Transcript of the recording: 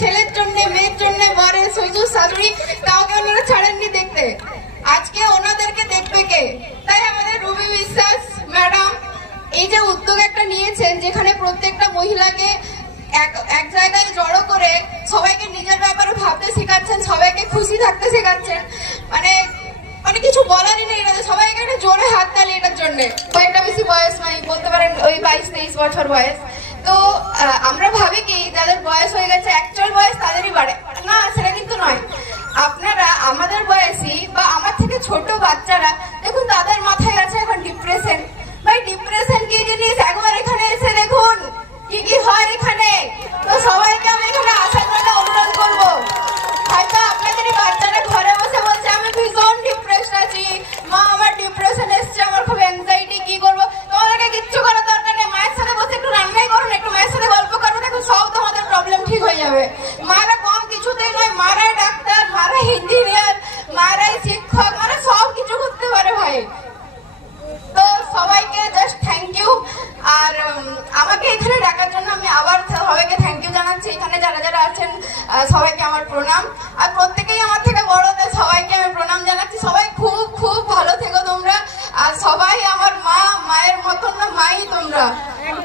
ছেলের জন্য, মেয়ের জন্য, বরের শ্বশুর শাশুড়ি কাউকে ওনারা ছাড়েননি দেখতে। আজকে ওনাদেরকে দেখবে কে? তাই আমাদের রুবি বিশ্বাস ম্যাডাম এই যে উদ্যোগ একটা নিয়েছেন, যেখানে প্রত্যেকটা মহিলাকে এক জায়গায় জড়ো করে সবাইকে নিজের ব্যাপারে ভাবতে শেখাচ্ছেন, সবাইকে খুশি থাকতে শেখাচ্ছেন, মানে মানে কিছু বলারই নেই। এটা সবাইকে একটা জোরে হাত তালি এটার জন্য। কয়েকটা বেশি বয়স নয়, বলতে পারেন ওই 22-23 বছর বয়স। তো আমরা ভাবি কি যাদের বয়স হয়ে গেছে অ্যাকচুয়াল বয়স তাদেরই বাড়ে, না সেটা কিন্তু নয়। আপনারা আমাদের বয়সী বা আমার থেকে ছোট বাচ্চারা দেখুন, তাদের মাথায় আছে এখন ডিপ্রেশন। ভাই ডিপ্রেশন কি জিনিস একবার এখানে এসে দেখুন কি কি হয় এখানে। তো সবাইকে আমি এখানে আসার জন্য অনুরোধ করবো। হয়তো আপনাদেরই বাচ্চারা ঘরে বসে বলছে আমি ভীষণ ডিপ্রেশন আছি, মা আমার ডিপ্রেশন এসছে, আমার খুব অ্যাংজাইটি, কি করবো? তোমাদেরকে কিচ্ছু করার দরকার নেই, মায়ের সাথে বসে একটু রান্নাই করুন, একটু মায়ের সাথে গল্প করো, দেখুন সব তোমাদের প্রবলেম ঠিক হয়ে যাবে। মারা কম কিছুতেই নয়, মারাই ডাক্তার, মারাই ইঞ্জিনিয়ার, মারাই শিক্ষক, মারা সব কিছু করতে পারে ভাই। তো সবাইকে জাস্ট থ্যাংক ইউ। আর আমাকে এখানে ডাকার জন্য আমি আবার সবাইকে থ্যাংক ইউ জানাচ্ছি। এখানে যারা যারা আছেন সবাইকে আমার প্রণাম। আর প্রত্যেকেই আমার থেকে বড়দের, সবাইকে আমি প্রণাম জানাচ্ছি। সবাই খুব খুব ভালো থেকো তোমরা। আর সবাই আমার মা, মায়ের মতন না, মাই তোমরা।